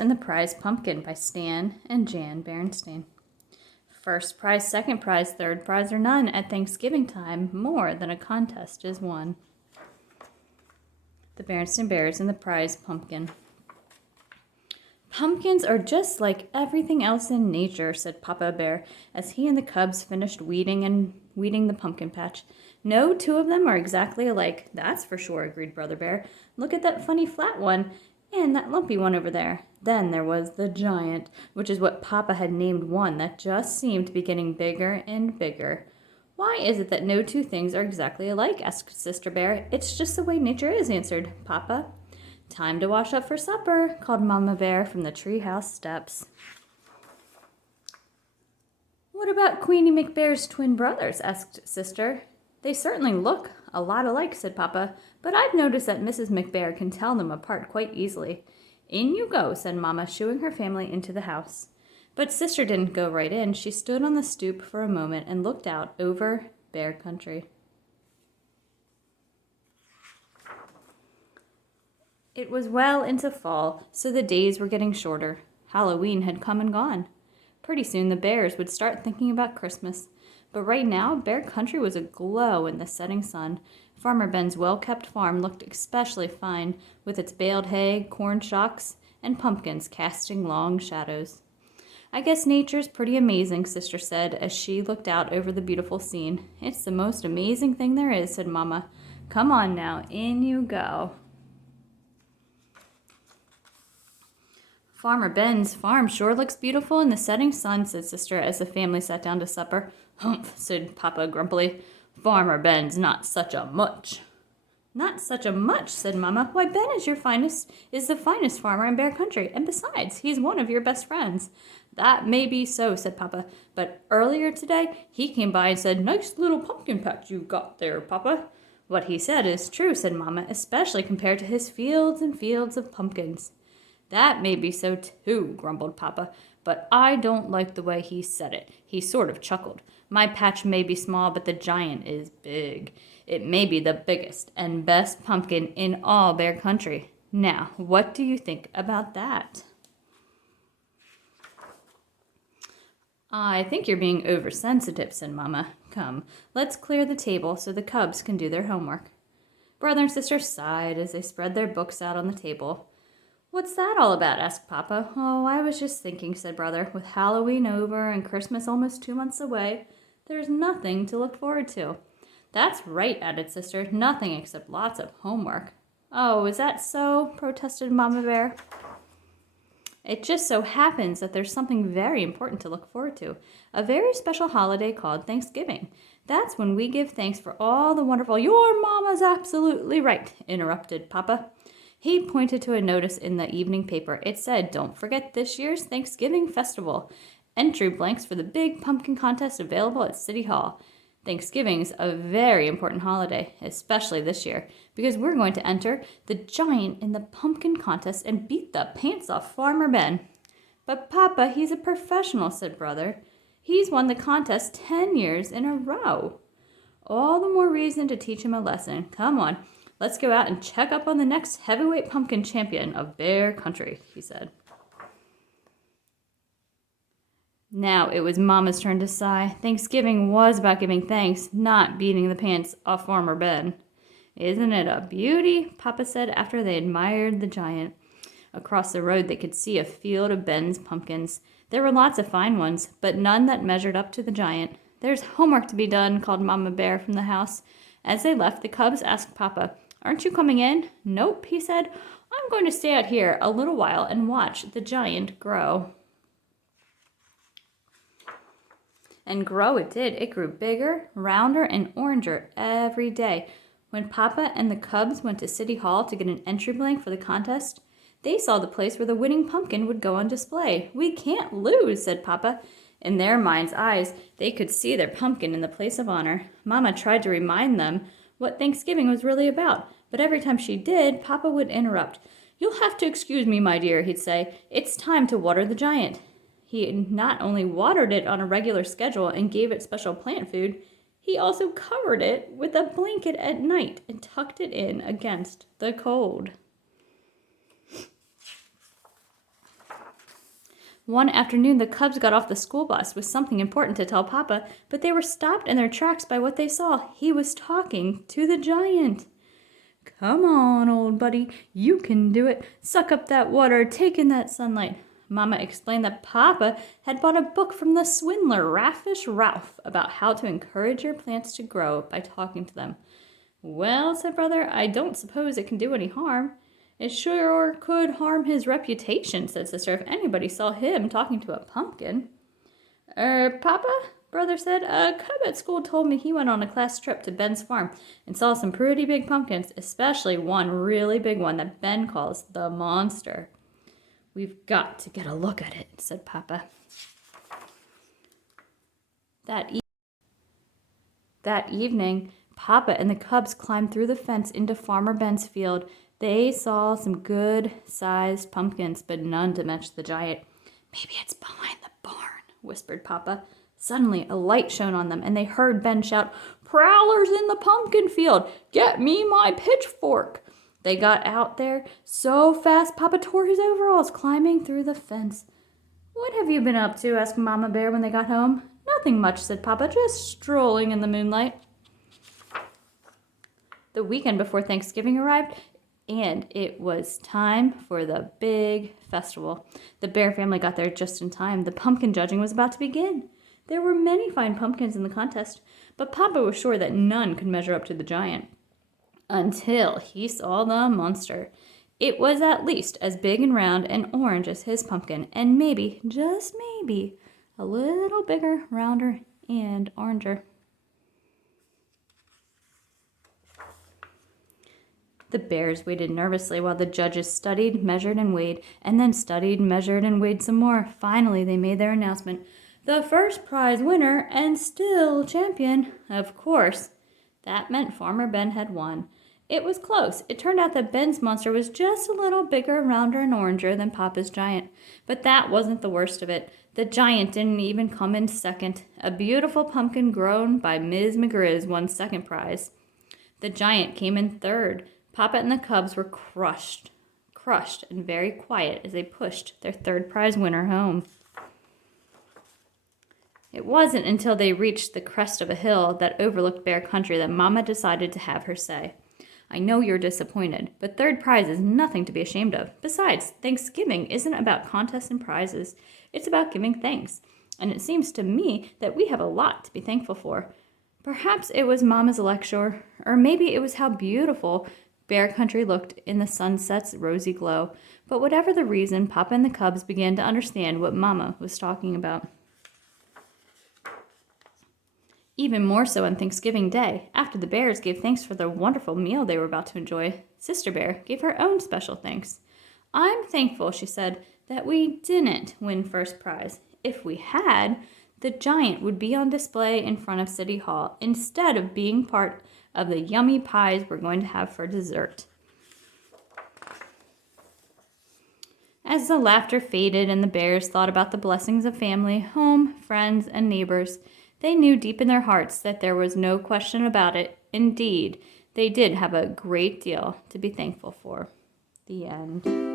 and the Prize Pumpkin by Stan and Jan Berenstain. First prize, second prize, third prize, or none. At Thanksgiving time, more than a contest is won. The Berenstain Bears and the Prize Pumpkin. Pumpkins are just like everything else in nature, said Papa Bear, as he and the cubs finished weeding the pumpkin patch. No two of them are exactly alike, that's for sure, agreed Brother Bear. Look at that funny flat one, and that lumpy one over there. Then there was the giant, which is what Papa had named one that just seemed to be getting bigger and bigger. Why is it that no two things are exactly alike? Asked Sister Bear. It's just the way nature is, answered Papa. Time to wash up for supper, called Mama Bear from the treehouse steps. What about Queenie McBear's twin brothers? Asked Sister. They certainly look a lot alike, said Papa, but I've noticed that Mrs. McBear can tell them apart quite easily. In you go, said Mama, shooing her family into the house. But Sister didn't go right in. She stood on the stoop for a moment and looked out over Bear Country. It was well into fall, so the days were getting shorter. Halloween had come and gone. Pretty soon the Bears would start thinking about Christmas. But right now, Bear Country was aglow in the setting sun. Farmer Ben's well-kept farm looked especially fine, with its baled hay, corn shocks, and pumpkins casting long shadows. I guess nature's pretty amazing, Sister said, as she looked out over the beautiful scene. It's the most amazing thing there is, said Mama. Come on now, in you go. Farmer Ben's farm sure looks beautiful in the setting sun, said Sister as the family sat down to supper. Humph, said Papa grumpily. Farmer Ben's not such a much. Not such a much, said Mama. Why, Ben is the finest farmer in Bear Country, and besides, he's one of your best friends. That may be so, said Papa, but earlier today he came by and said, Nice little pumpkin patch you've got there, Papa. What he said is true, said Mama, especially compared to his fields and fields of pumpkins. That may be so too, grumbled Papa, but I don't like the way he said it. He sort of chuckled. My patch may be small, but the giant is big. It may be the biggest and best pumpkin in all Bear Country. Now, what do you think about that? I think you're being oversensitive, said Mama. Come, let's clear the table so the cubs can do their homework. Brother and Sister sighed as they spread their books out on the table. What's that all about? Asked Papa. Oh, I was just thinking, said Brother. With Halloween over and Christmas almost 2 months away, there's nothing to look forward to. That's right, added Sister. Nothing except lots of homework. Oh, is that so? Protested Mama Bear. It just so happens that there's something very important to look forward to. A very special holiday called Thanksgiving. That's when we give thanks for all the wonderful... Your Mama's absolutely right, interrupted Papa. He pointed to a notice in the evening paper. It said, Don't forget this year's Thanksgiving festival. Entry blanks for the big pumpkin contest available at City Hall. Thanksgiving's a very important holiday, especially this year, because we're going to enter the giant in the pumpkin contest and beat the pants off Farmer Ben. But Papa, he's a professional, said Brother. He's won the contest 10 years in a row. All the more reason to teach him a lesson. Come on. Let's go out and check up on the next heavyweight pumpkin champion of Bear Country, he said. Now it was Mama's turn to sigh. Thanksgiving was about giving thanks, not beating the pants off Farmer Ben. Isn't it a beauty? Papa said after they admired the giant. Across the road they could see a field of Ben's pumpkins. There were lots of fine ones, but none that measured up to the giant. There's homework to be done, called Mama Bear from the house. As they left, the cubs asked Papa, Aren't you coming in? Nope, he said. I'm going to stay out here a little while and watch the giant grow. And grow it did. It grew bigger, rounder, and oranger every day. When Papa and the cubs went to City Hall to get an entry blank for the contest, they saw the place where the winning pumpkin would go on display. We can't lose, said Papa. In their minds' eyes, they could see their pumpkin in the place of honor. Mama tried to remind them what Thanksgiving was really about, but every time she did, Papa would interrupt. You'll have to excuse me, my dear, he'd say. It's time to water the giant. He not only watered it on a regular schedule and gave it special plant food, he also covered it with a blanket at night and tucked it in against the cold. One afternoon, the cubs got off the school bus with something important to tell Papa, but they were stopped in their tracks by what they saw. He was talking to the giant. "Come on, old buddy, you can do it. Suck up that water, take in that sunlight." Mama explained that Papa had bought a book from the swindler, Raffish Ralph, about how to encourage your plants to grow by talking to them. "Well," said Brother, "I don't suppose it can do any harm." "It sure could harm his reputation," said Sister, "if anybody saw him talking to a pumpkin." Papa?" Brother said, "A cub at school told me he went on a class trip to Ben's farm and saw some pretty big pumpkins, especially one really big one that Ben calls the monster." "We've got to get a look at it," said Papa. That evening, Papa and the cubs climbed through the fence into Farmer Ben's field. They saw some good-sized pumpkins, but none to match the giant. "Maybe it's behind the barn," whispered Papa. Suddenly, a light shone on them, and they heard Ben shout, "Prowlers in the pumpkin field! Get me my pitchfork!" They got out there so fast Papa tore his overalls climbing through the fence. "What have you been up to?" asked Mama Bear when they got home. "Nothing much," said Papa, "just strolling in the moonlight." The weekend before Thanksgiving arrived, and it was time for the big festival. The Bear family got there just in time. The pumpkin judging was about to begin. There were many fine pumpkins in the contest, but Papa was sure that none could measure up to the giant. Until he saw the monster. It was at least as big and round and orange as his pumpkin, and maybe, just maybe, a little bigger, rounder, and oranger. The bears waited nervously while the judges studied, measured, and weighed, and then studied, measured, and weighed some more. Finally, they made their announcement. "The first prize winner and still champion." Of course, that meant Farmer Ben had won. It was close. It turned out that Ben's monster was just a little bigger, rounder, and oranger than Papa's giant. But that wasn't the worst of it. The giant didn't even come in second. A beautiful pumpkin grown by Ms. McGrizz won second prize. The giant came in third. Papa and the cubs were crushed and very quiet as they pushed their third prize winner home. It wasn't until they reached the crest of a hill that overlooked Bear Country that Mama decided to have her say. "I know you're disappointed, but third prize is nothing to be ashamed of. Besides, Thanksgiving isn't about contests and prizes. It's about giving thanks. And it seems to me that we have a lot to be thankful for." Perhaps it was Mama's lecture, or maybe it was how beautiful Bear Country looked in the sunset's rosy glow. But whatever the reason, Papa and the cubs began to understand what Mama was talking about. Even more so on Thanksgiving Day, after the bears gave thanks for the wonderful meal they were about to enjoy. Sister Bear gave her own special thanks. "I'm thankful," she said, "that we didn't win first prize. If we had, the giant would be on display in front of City Hall instead of being part of the yummy pies we're going to have for dessert." As the laughter faded and the bears thought about the blessings of family, home, friends, and neighbors, they knew deep in their hearts that there was no question about it. Indeed, they did have a great deal to be thankful for. The end.